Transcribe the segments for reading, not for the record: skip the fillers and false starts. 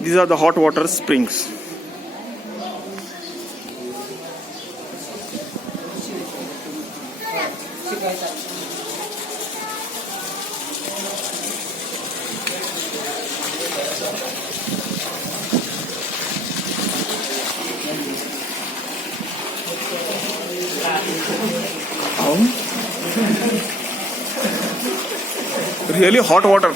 These are the hot water springs. Really hot water.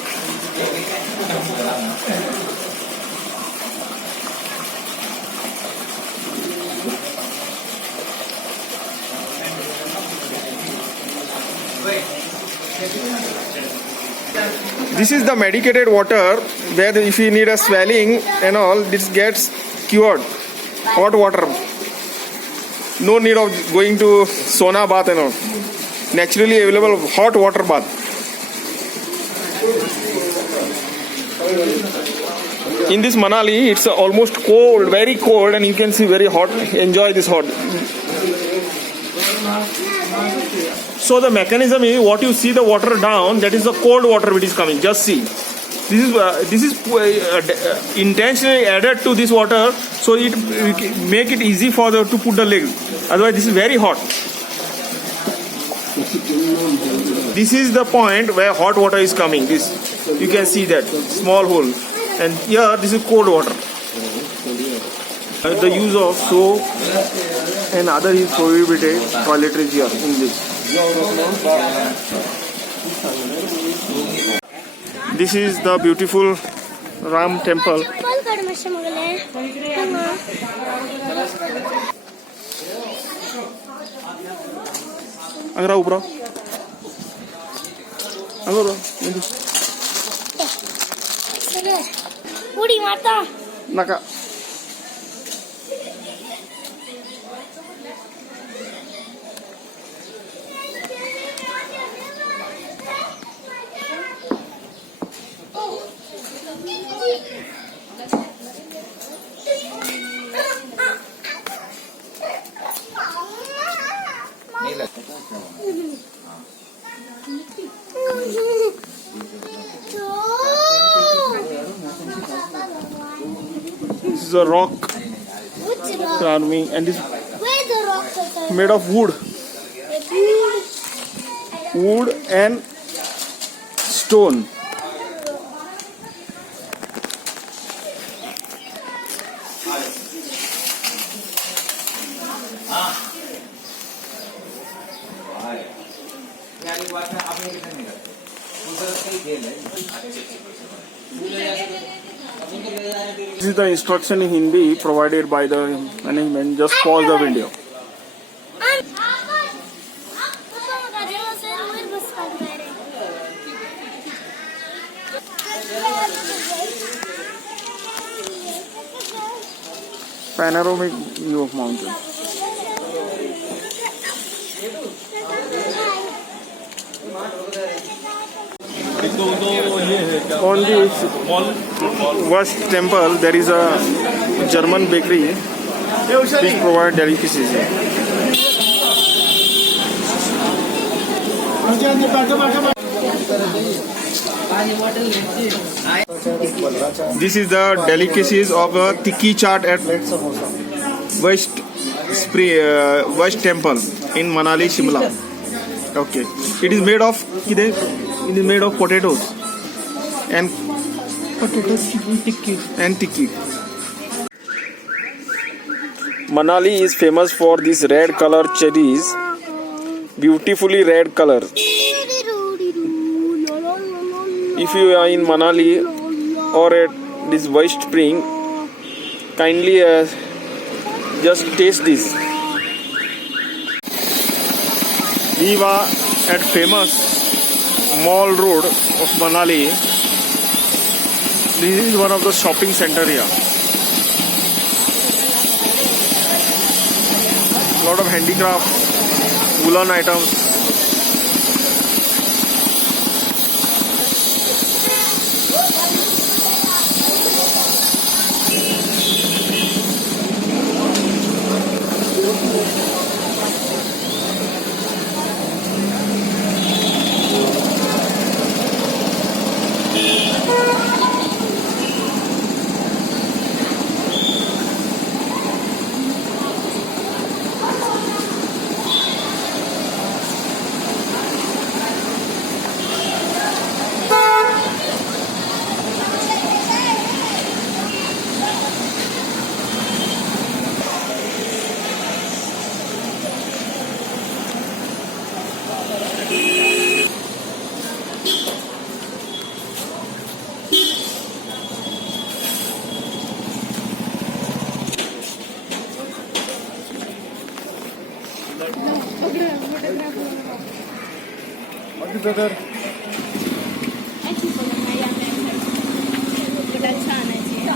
This is the medicated water where if you need a swelling and all, this gets cured. Hot water. No need of going to sauna bath and all. Naturally available hot water bath. In this Manali, it's almost cold, very cold, and you can see very hot. Enjoy this hot. So the mechanism is what you see the water down, that is the cold water which is coming. Just see. This is intentionally added to this water, so it make it easy for to put the leg. Otherwise, this is very hot. This is the point where hot water is coming. This you can see that small hole, and here this is cold water. The use of soap and other is prohibited toiletries here in this. This is the beautiful Ram temple. Agra ubra. Agra. Udi mata. Naka. This is a rock carving, and this made of wood and stone. This is the instruction in Hindi provided by the management. Just pause the video. Panoramic view of mountain. On this West temple, there is a German bakery which provides delicacies. This is the delicacies of a tikki chaat at West Temple in Manali, Shimla. Okay, it is made of potatoes and tikki. Manali is famous for these red color cherries, beautifully red color. If you are in Manali or at this West Spring, kindly just taste this. We were at famous Mall Road of Manali. This is one of the shopping center here. Lot of handicraft, woolen items. अच्छा आना चाहिए.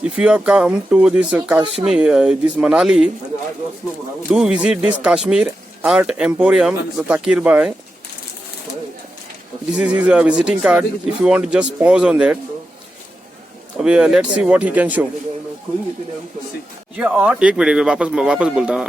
If you have come to this Kashmir, this Manali, do visit this Kashmir Art Emporium, the Takir Bhai. This is his visiting card. If you want to just pause on that. Let's see what he can show. ये आर्ट, एक मिनट वापस बोलता हूँ.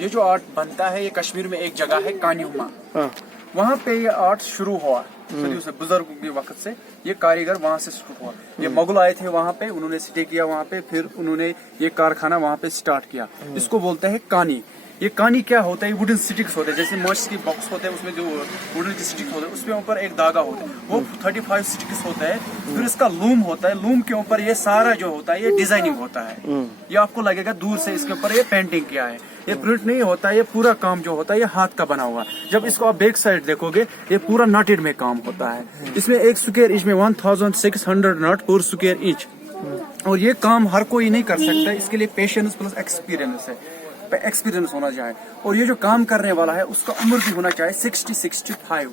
ये जो आर्ट बनता है ये कश्मीर में एक जगह है कान्युमा. हाँ. वहाँ पे ये आर्ट शुरू हुआ सदियों से, बुजुर्गों के वक्त से ये कारीगर वहाँ से शुरू हुआ. ये मुगल आए थे वहाँ पे, उन्होंने स्टे किया वहाँ पे, फिर उन्होंने ये कारखाना वहाँ पे स्टार्ट किया. इसको बोलते हैं कानी. ये कानी क्या होता है? वुडन स्टिक्स होते हैं, जैसे मर्च की बॉक्स होते हैं, उसमें जो वुडन की स्टिक्स होते हैं उसमें ऊपर एक धागा होता है, वो 35 स्टिक्स होता है. फिर इसका लूम होता है, लूम के ऊपर ये सारा जो होता है ये डिजाइनिंग होता है. ये आपको लगेगा दूर से इसके ऊपर ये पेंटिंग किया है, ये प्रिंट नहीं होता है. ये पूरा काम जो होता है ये हाथ का बना हुआ है. जब इसको आप बैक साइड देखोगे ये पूरा नॉटेड में काम होता है. इसमें एक स्क्वायर इंच में 1600 नॉट पर स्क्वायर इंच. और ये काम हर कोई नहीं कर सकता, इसके लिए पेशेंस प्लस एक्सपीरियंस है, एक्सपीरियंस होना चाहिए. और ये जो काम करने वाला है उसका उम्र भी होना चाहिए 60-65.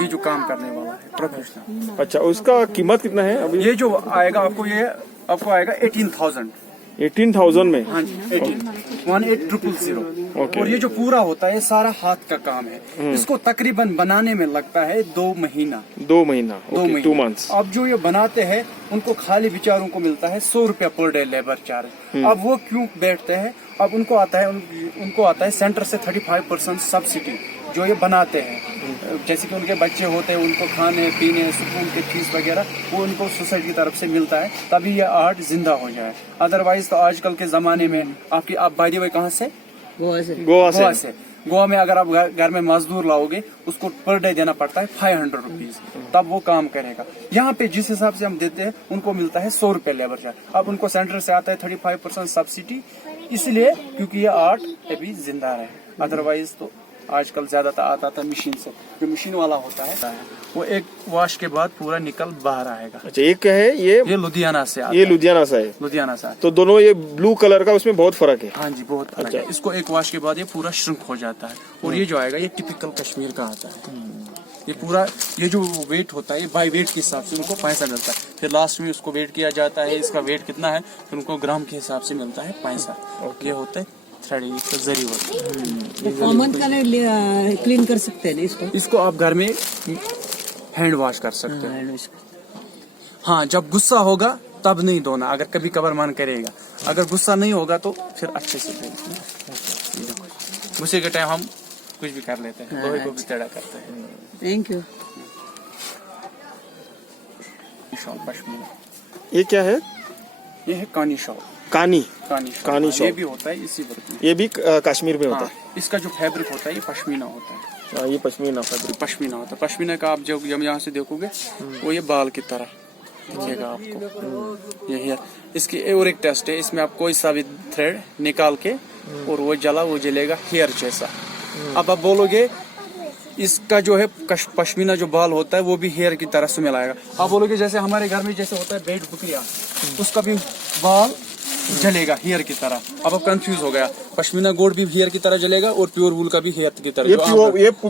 ये जो काम करने वाला है प्रोफेशनल. अच्छा, उसका कीमत कितना है अभी? ये जो आएगा आपको आएगा 18,000 में. हाँ जी, 18,000. ओके. और ये जो पूरा होता है ये सारा हाथ का काम है. इसको तकरीबन बनाने में लगता है 2 महीना. 2 महीना. 2 मंथ्स. अब जो ये बनाते हैं उनको खाली बेचारों को मिलता है 100 रुपया पर डे लेबर चार्ज. अब वो क्यों बैठते हैं? अब उनको आता है सेंटर से 35% सब्सिडी जो ये बनाते हैं. जैसे कि उनके बच्चे होते हैं, उनको खाने पीने स्कूल के फीस वगैरह वो उनको सोसाइटी की तरफ से मिलता है, तभी ये आर्ट जिंदा हो जाए. अदरवाइज तो आजकल के जमाने में आप बाय द वे कहाँ से? गोवा से. गोवा में अगर आप घर में मजदूर लाओगे उसको पर डे देना पड़ता है 500 रुपीज, तब वो काम करेगा. यहाँ पे जिस हिसाब से हम देते हैं उनको मिलता है 100 रुपए लेबर चार्ज. अब उनको सेंटर से आता है 35% सब्सिडी, इसलिए क्योंकि ये आर्ट अभी जिंदा रहे. अदरवाइज तो आजकल ज्यादातर आता था मशीन से. जो मशीन वाला होता है वो एक वॉश के बाद पूरा निकल बाहर आएगा. अच्छा, एक क्या है ये लुधियाना से आता ये लुधियाना से है. लुधियाना से आता है. तो दोनों ये ब्लू कलर का उसमें बहुत फर्क है. हाँ जी, बहुत फर्क अच्छा. है. इसको एक वॉश के बाद ये पूरा श्रिंक हो जाता है. और ये जो आएगा ये टिपिकल कश्मीर का आता है. ये पूरा ये जो वेट होता है ये बाय वेट के हिसाब से उनको पैसा मिलता है. फिर लास्ट में उसको वेट किया जाता है, इसका वेट कितना है, फिर उनको ग्राम के हिसाब से मिलता है पैसा. ये होता है थ्रेड, इसका जरी होता है. कॉमन कलर क्लीन कर सकते हैं ना इसको आप घर में हैंड वॉश कर सकते हैं. हाँ, जब गुस्सा होगा तब नहीं धोना, अगर कभी कभार मन करेगा. अगर गुस्सा नहीं होगा तो फिर अच्छे से धोना. गुस्से के टाइम हम कुछ भी कर लेते हैं, लोहे को भी टेढ़ा करते हैं. Thank you. शॉल पश्मीना, ये क्या है? ये है कानी शॉल. कानी कानी शॉल ये भी होता है इसी वर्क में. ये भी कश्मीर में होता है. इसका जो फैब्रिक होता है ये पश्मीना होता है. ये पश्मीना फैब्रिक. पश्मीना होता है. पश्मीना का आप जब यहाँ से देखोगे वो ये बाल की तरह दिखेगा आपको. ये हेयर. इसकी और एक टेस्ट है, इसमें आप कोई सा भी थ्रेड निकाल के और वो जलेगा हेयर जैसा. अब आप बोलोगे इसका जो है पश्मीना जो बाल होता है वो भी हेयर की तरह स्मेल आएगा. आप बोलोगे जैसे हमारे घर में जैसे होता है बेड बकरिया, उसका भी बाल जलेगा हेयर की तरह. अब आप कंफ्यूज हो गया. पश्मीना गोट भी हेयर की तरह जलेगा और प्योर वूल का भी हेयर की तरह. ये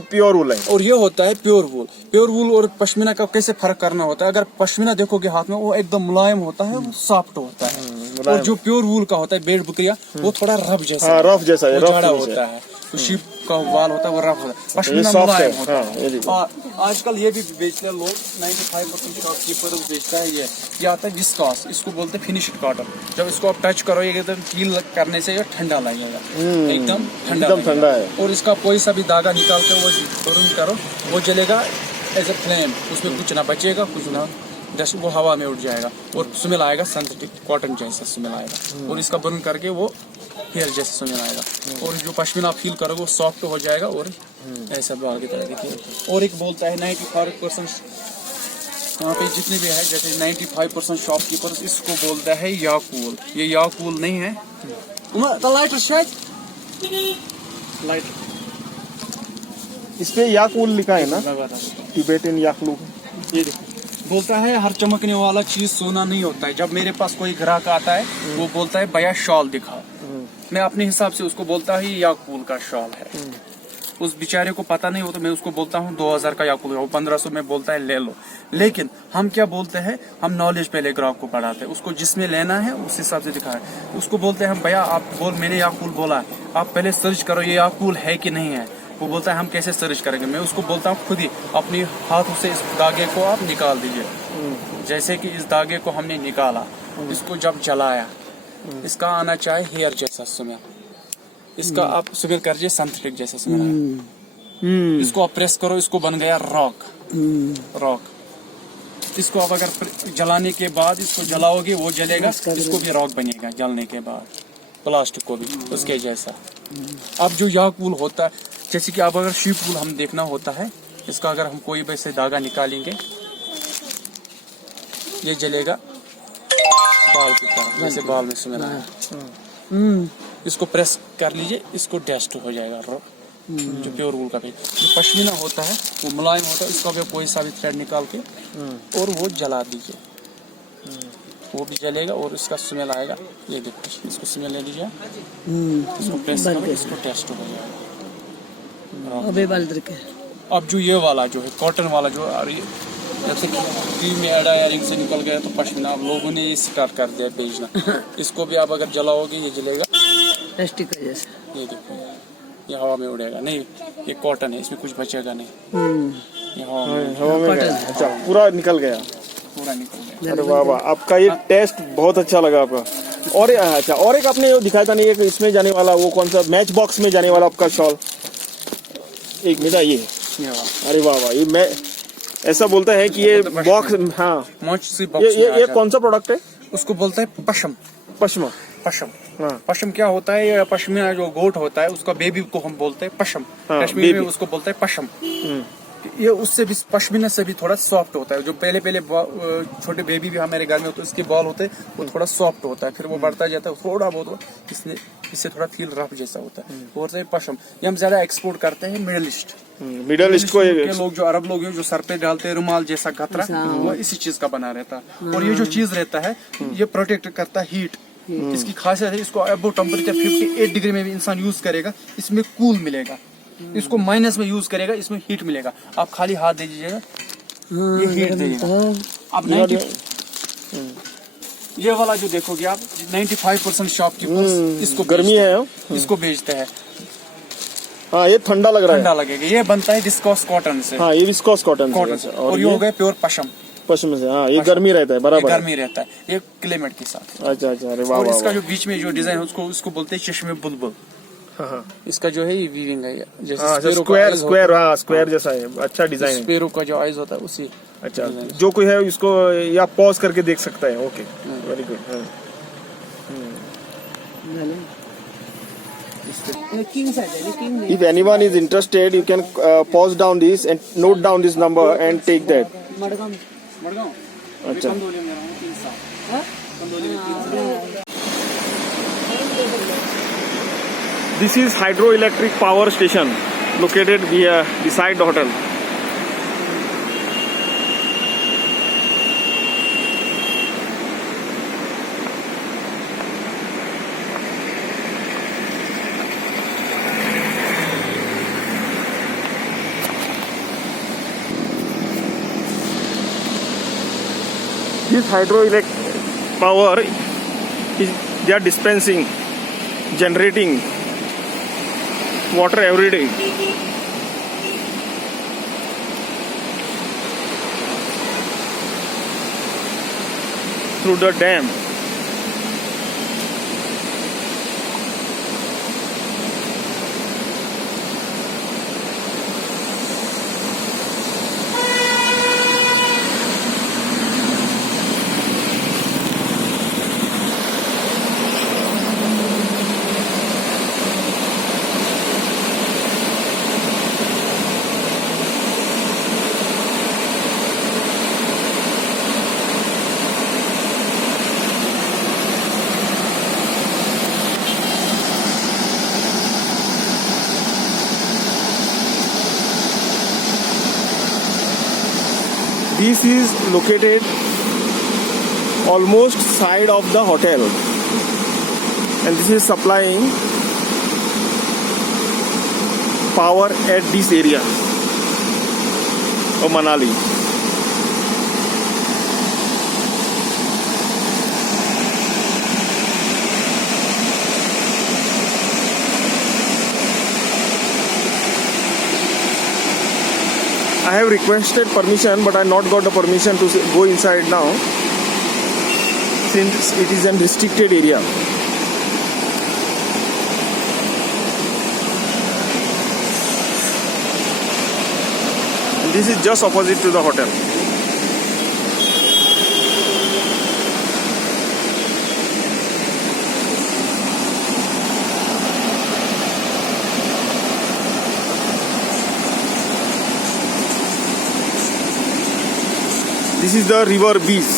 प्योर वूल है और ये होता है प्योर वूल. प्योर वूल और पश्मीना का कैसे फर्क करना होता है? अगर पश्मीना देखोगे हाथ में वो एकदम मुलायम होता है, वो सॉफ्ट होता है. और जो प्योर वूल का होता है बेड बकरिया वो थोड़ा रफ जैसा होता है. तो शीप का बाल होता है वो रफ होता है. पश्मीना मुलायम होता है. और आजकल ये भी बेचते हैं लोग, 95% शॉपकीपर बेचता है. ये आता है विस्कॉस, इसको बोलते हैं फिनिश्ड कॉटन. जब इसको आप टच करो एकदम फील करने से ये ठंडा लगेगा, एकदम ठंडा है. और इसका कोई सा भी धागा निकाल के वो बर्न करो वो जलेगा एज ए फ्लेम. उसमें कुछ ना बचेगा, कुछ ना जस्ट वो हवा में उड़ जाएगा और स्मेल आएगा सिंथेटिक कॉटन जैसा स्मेल आएगा. और इसका बर्न करके वो हेयर जैसा स्मेल आएगा. और जो पश्मीना आप फील करोगे वो सॉफ्ट हो जाएगा और ऐसा बाल की तरह देखिए. और एक बोलता है 95% यहाँ पे जितने भी है, जैसे 95% शॉपकीपर्स इसको बोलता है याकूल. ये याकूल नहीं है. लाइटर इस पे याकूल लिखा है ना, मैं बता देता हूँ। टिबेटन याकलू। ये देखो, बोलता है हर चमकने वाला चीज सोना नहीं होता है। जब मेरे पास कोई ग्राहक आता है वो बोलता है भैया शॉल दिखाओ, मैं अपने हिसाब से उसको बोलता हूँ ये याकूल का शॉल है। उस बेचारे को पता नहीं होता, मैं उसको बोलता हूँ 2000 का याकूल है, वो 1500 में बोलता है ले लो। लेकिन हम क्या बोलते हैं, हम नॉलेज पहले ग्राहक को बढ़ाते हैं, उसको जिसमें लेना है उस हिसाब से दिखाए। उसको बोलते हैं हम भैया आप बोल, मैंने याकूल बोला है, आप पहले सर्च करो ये याकूल है कि नहीं है। वो बोलता है हम कैसे सर्च करेंगे, मैं उसको बोलता हूँ खुद ही अपनी हाथों से इस धागे को आप निकाल दीजिए। जैसे कि इस धागे को हमने निकाला, इसको जब जलाया, इसका आना चाहे हेयर जैसा स्मेल, इसका आप स्मेल करिए सिंथेटिक जैसा स्मेल है। इसको आप प्रेस करो, इसको बन गया रॉक। रॉक इसको आप अगर जलाने के बाद इसको जलाओगे वो जलेगा, इसको भी रॉक बनेगा जलने के बाद, प्लास्टिक को भी उसके जैसा। अब जो याकूल होता है, जैसे कि अब अगर शीप वूल हम देखना होता है, इसका अगर हम कोई वैसे धागा निकालेंगे ये जलेगा बाल की तरह, जैसे बाल में स्मेल आया। इसको प्रेस कर लीजिए, इसको डस्ट हो जाएगा रॉक। जो प्योर वूल का भी जो पश्मीना होता है वो मुलायम होता है, इसका भी कोई सा भी थ्रेड निकाल के और वो जला दीजिए, वो भी जलेगा और इसका स्मेल आएगा। ये देखो, इसको स्मेल ले लीजिए, इसको प्रेस करो, इसको टेस्ट हो जाएगा। अबे बाल के अब जो ये वाला जो है कॉटन वाला जो जैसे क्रीम में एडा इयरिंग से निकल गया तो पश्मीना, अब लोगों ने ये स्टार्ट कर दिया बेचना। इसको भी आप अगर जलाओगे ये जलेगा, प्लास्टिक का जैसा। ये देखो ये हवा में उड़ेगा नहीं, ये कॉटन है, इसमें कुछ बचेगा नहीं, ये हवा में गया। अच्छा, पूरा निकल गया, पूरा निकल गया। अरे वाह वाह, आपका ये टेस्ट बहुत अच्छा लगा आपका। और अच्छा, और एक आपने जो दिखाया था नहीं, एक इसमें जाने वाला, वो कौन सा मैच बॉक्स में जाने वाला आपका शॉल, एक मिनट ये। अरे वाह वाह, ये मैं ऐसा बोलता है कि ये बॉक्स, हाँ ये कौन सा प्रोडक्ट है? उसको बोलता है पशम। पश्मा। पशम, हाँ। पशम क्या होता है, ये पश्मीना जो गोट होता है उसका बेबी को हम बोलते हैं पशम। हाँ, कश्मीर में बेबी। उसको बोलते हैं पशम। ये उससे भी पश्मीना से भी थोड़ा सॉफ्ट होता है। जो पहले छोटे बेबी भी हमारे घर में होते हैं, इसके बाल होते हैं वो थोड़ा सॉफ्ट होता है, फिर वो बढ़ता जाता है थोड़ा बहुत, इससे थोड़ा फील रफ जैसा होता है, वो होता है पशम। ये हम ज्यादा एक्सपोर्ट करते हैं मिडल ईस्ट को। ये लोग जो अरब लोग हैं जो सर पे डालते हैं रुमाल जैसा गतरा, वो इसी चीज का बना रहता है। और ये जो चीज रहता है ये प्रोटेक्ट करता है हीट। इसकी खासियत है, इसको अबव टेम्परेचर 58 डिग्री में भी इंसान यूज करेगा, इसमें कूल मिलेगा। इसको माइनस में यूज करेगा, इसमें हीट मिलेगा। आप खाली हाथ दे दीजिएगा, ये हीट देगा। अब 90 ये वाला जो देखोगे आप 95% शॉपकीपर्स इसको गर्मी है, इसको बेचते हैं। हाँ ये ठंडा लग रहा है, ठंडा लगेगा। ये बनता है विस्कोस कॉटन से। हाँ ये विस्कोस कॉटन से। और ये हो गया प्योर पशम। पश्चिम से। हाँ ये गर्मी रहता है, बराबर गर्मी रहता है, ये क्लाइमेट के साथ। अच्छा अच्छा, अरे वाह। और वाह इसका जो बीच में जो डिजाइन है उसको बोलते हैं चश्मे बुलबुल। हाँ, इसका जो है ये वीविंग है, जैसे स्क्वायर जैसा है, अच्छा डिजाइन है। स्पेरो का जो आइज होता है उसी। अच्छा, जो कोई है इसको या पॉज करके देख सकता है। Okay, very good. If anyone is interested, you can pause down this and note down this number and take that. अच्छा, this is hydroelectric power station located beside the hotel. This hydroelectric power they are dispensing, generating water every day. Through the dam. This is located almost side of the hotel, and this is supplying power at this area of Manali. I have requested permission, but I not got the permission to go inside now, since it is a restricted area. And this is just opposite to the hotel. This is the river beach.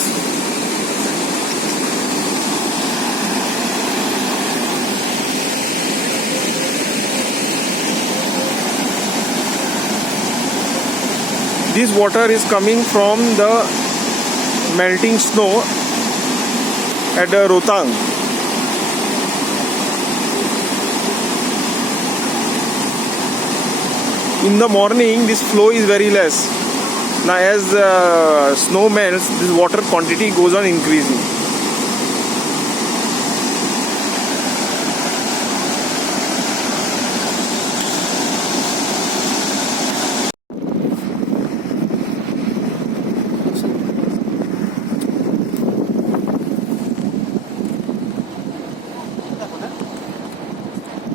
This water is coming from the melting snow at the Rohtang. In the morning, this flow is very less. Now, as snow melts, this water quantity goes on increasing.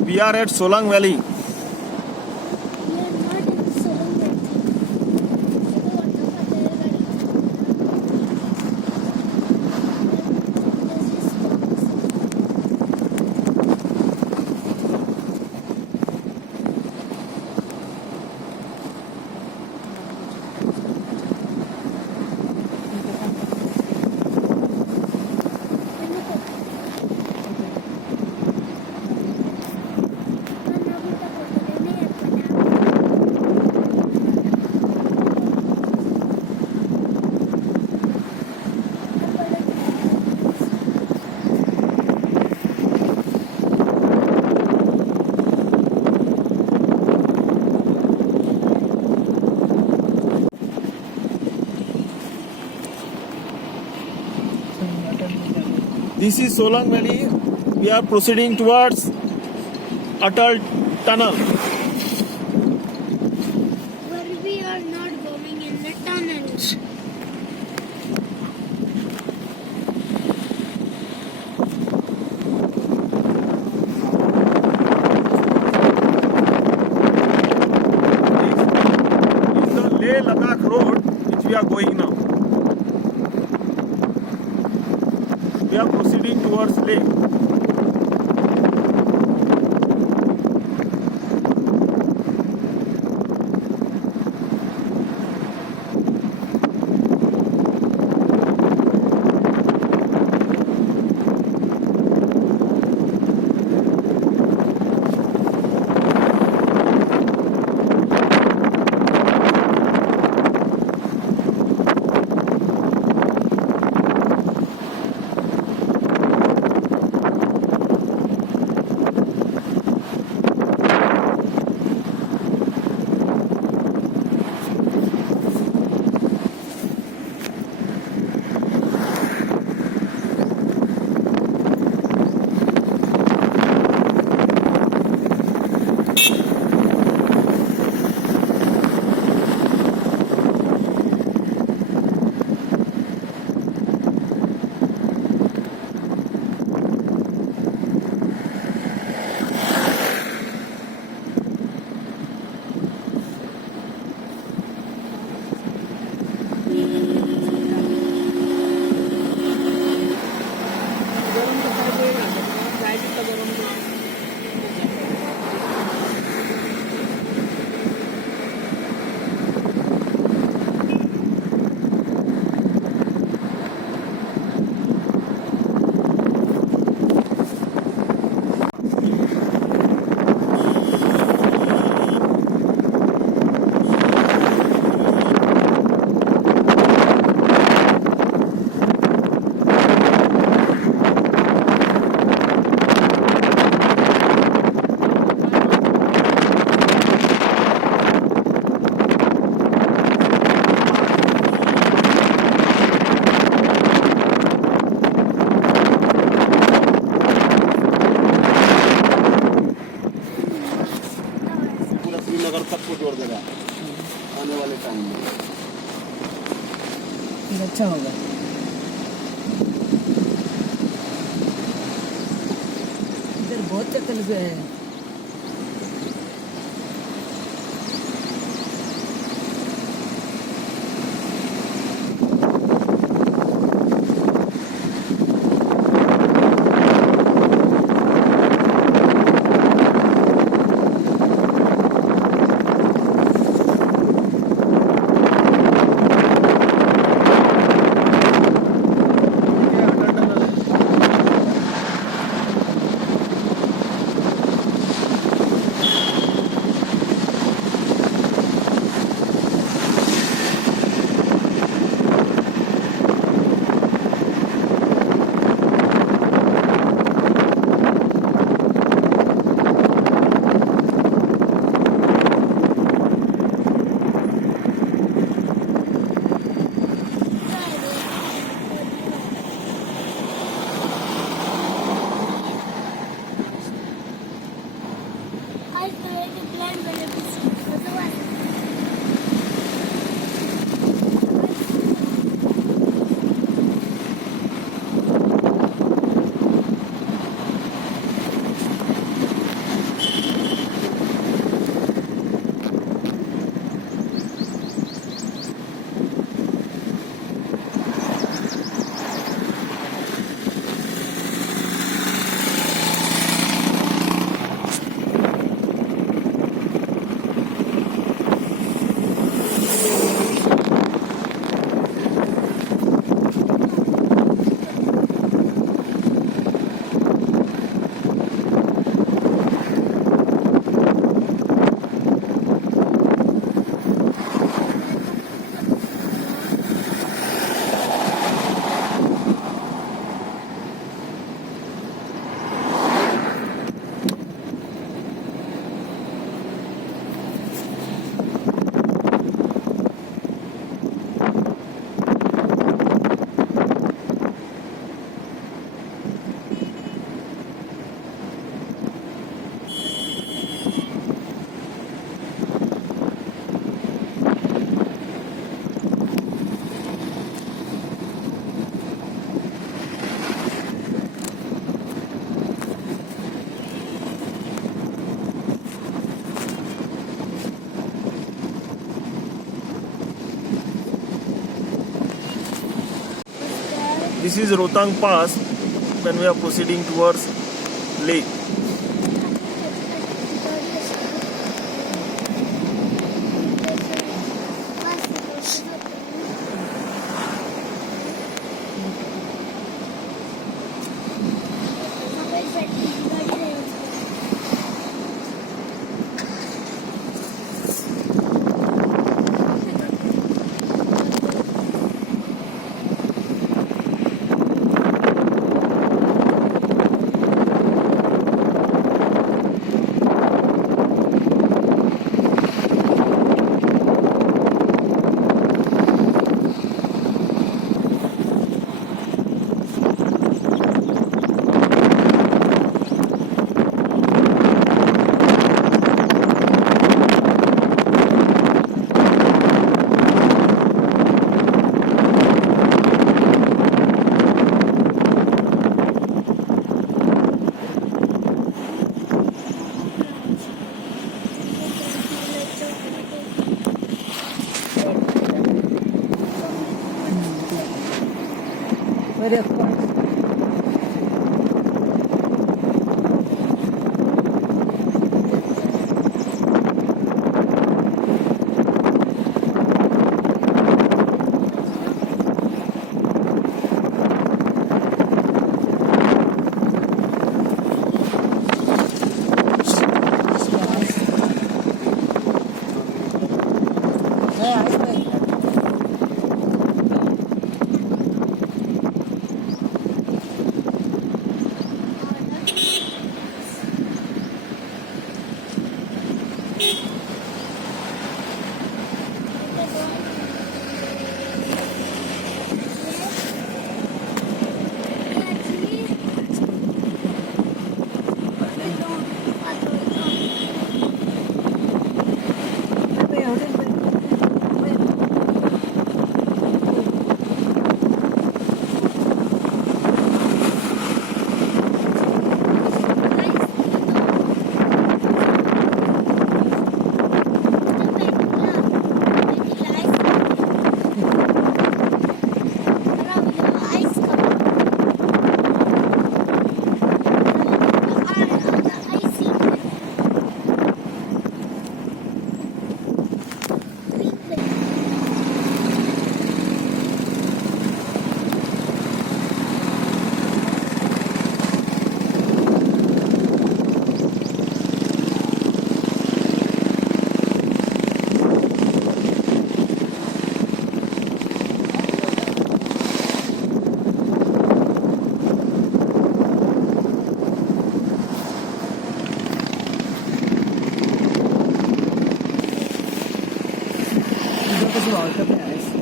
We are at Solang Valley. This is Solang Valley. We are proceeding towards Atal Tunnel. But we are not going in the tunnel. This is the Leh Ladakh road which we are going now. We are proceeding towards Leh. नगर तक को जोड़ देगा आने वाले टाइम में। फिर अच्छा होगा। इधर बहुत तकलीफ है। I create a plan when it is otherwise. This is Rotang Pass when we are proceeding towards lake. Very fun. volta para essa.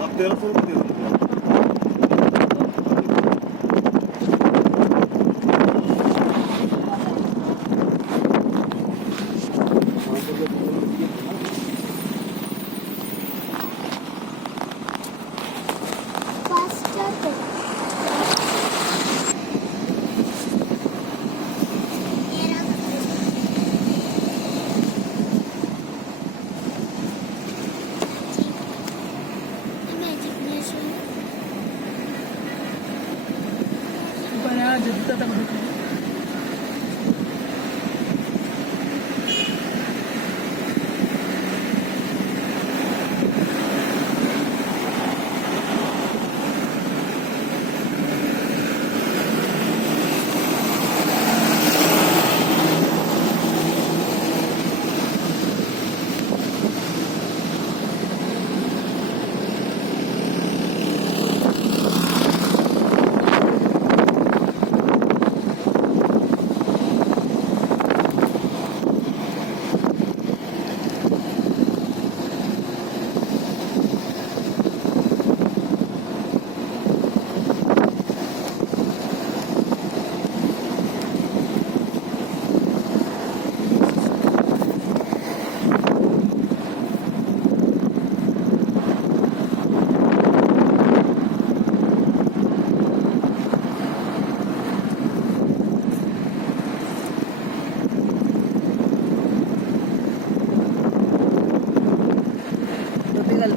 आप 1300 रुपये दे दो। Faster go. Imagination. Para dito tatang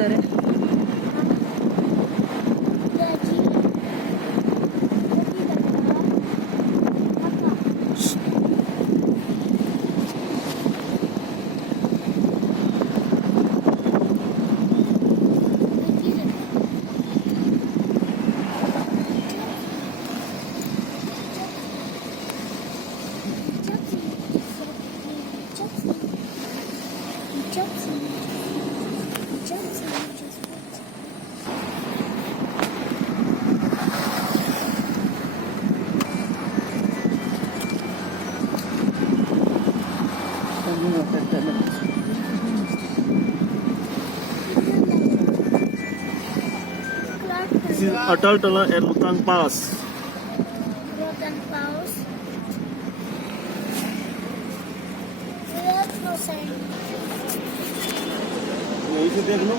Daddy. This is Atal Tala and Lutang Pass. Rotten Paus. We have no sign. यहीं से देख लो।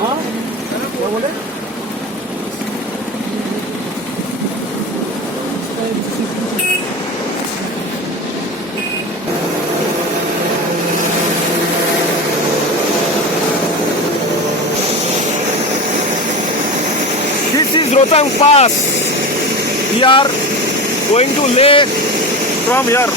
हाँ क्या बोले? This is Rohtang Pass. We are going to Leh from here.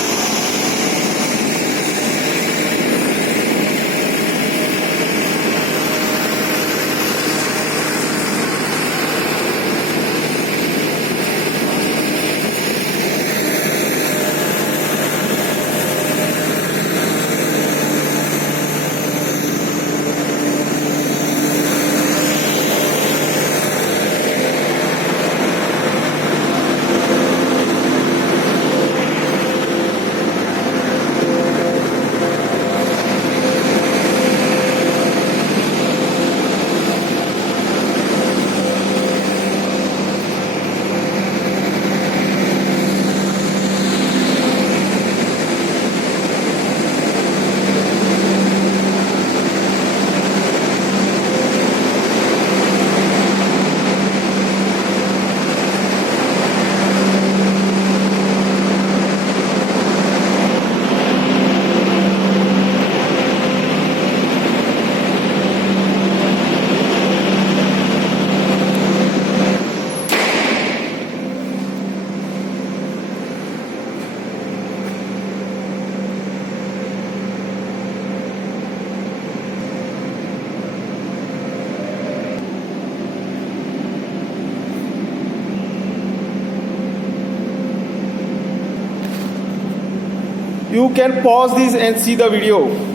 You can pause this and see the video.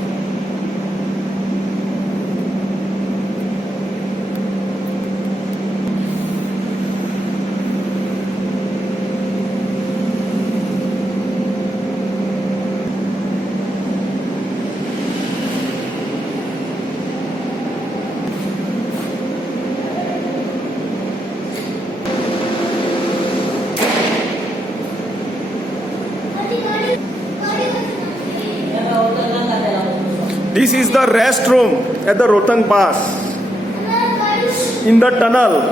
This is the restroom at the Rohtang Pass in the tunnel.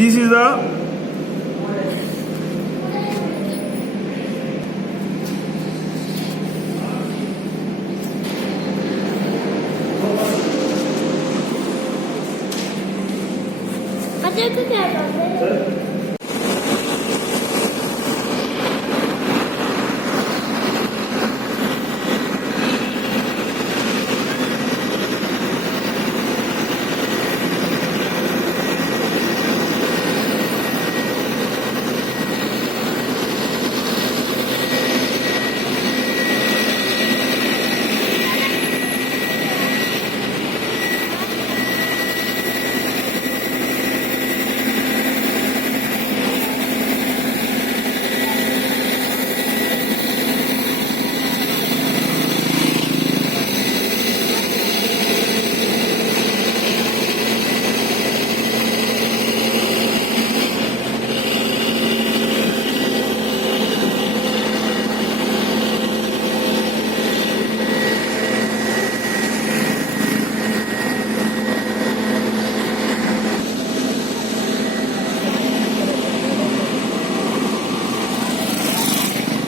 This is the Ajay को क्या करते हैं?